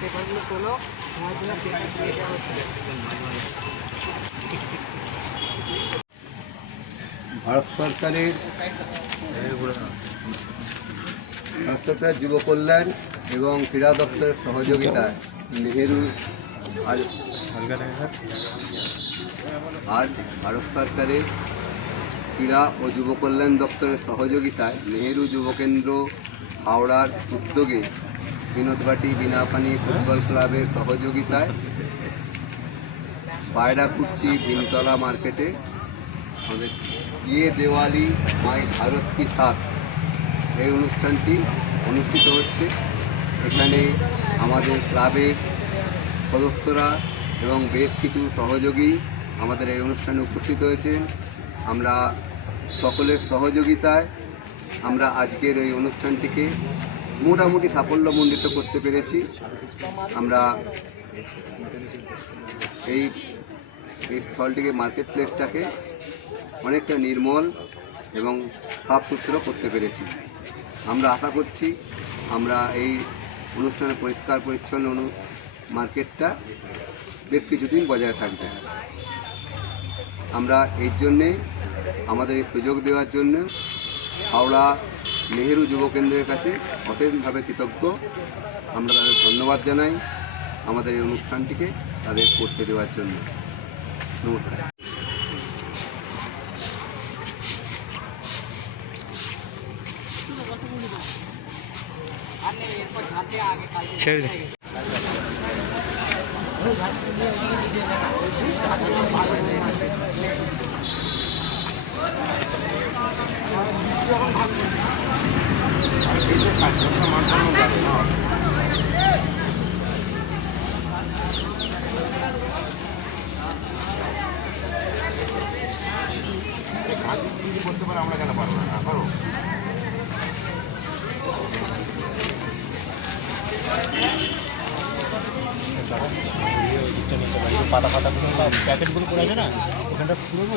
পেপারগুলো তোলো, আমার জন্য পেপার দিয়ে দেওয়া হচ্ছে। ভারত সরকারের যুব কল্যাণ এবং ক্রীড়া দপ্তরের সহযোগিতায় নেহেরু আজ ভারত সরকারের ক্রীড়া ও যুব কল্যাণ দপ্তরের সহযোগিতায় নেহেরু যুবকেন্দ্র হাওড়ার উদ্যোগে বিনোদবাটি বিনাপানি ফুটবল ক্লাবের সহযোগিতায় পায়রাকুচ্ছি ভীমতলা মার্কেটে আমাদের ইয়ে দেওয়ালি মাই ভারত কি সাথ এই অনুষ্ঠানটি অনুষ্ঠিত হচ্ছে। এখানে আমাদের ক্লাবের সদস্যরা এবং বেশ কিছু সহযোগী আমাদের এই অনুষ্ঠানে উপস্থিত হয়েছেন। আমরা সকলের সহযোগিতায় আমরা আজকের এই অনুষ্ঠানটিকে মোটামুটি সাফল্যমণ্ডিত করতে পেরেছি। আমরা এই স্থলটিকে মার্কেট প্লেসটাকে অনেকটা নির্মল এবং সাফ সুতরো করতে পেরেছি। আমরা আশা করছি আমরা এই অনুষ্ঠানে পরিষ্কার পরিচ্ছন্ন মার্কেটটা বেশ কিছুদিন বজায় থাকবে। আমরা এই জন্যে আমাদের এই সুযোগ দেওয়ার জন্য হাওড়া নেহেরু যুব কেন্দ্রের কাছে অসীমভাবে কৃতজ্ঞ। আমরা তাদের ধন্যবাদ জানাই আমাদের এই অনুষ্ঠানটিকে তাদের করতে দেওয়ার জন্য। নমস্কার। ছেড়ে দে। করতে পারে, আমরা কেন পারবো না? পারো। পাতা পাতাগুলো প্যাকেটগুলো পড়ে আছে না, ওখানটা পুরো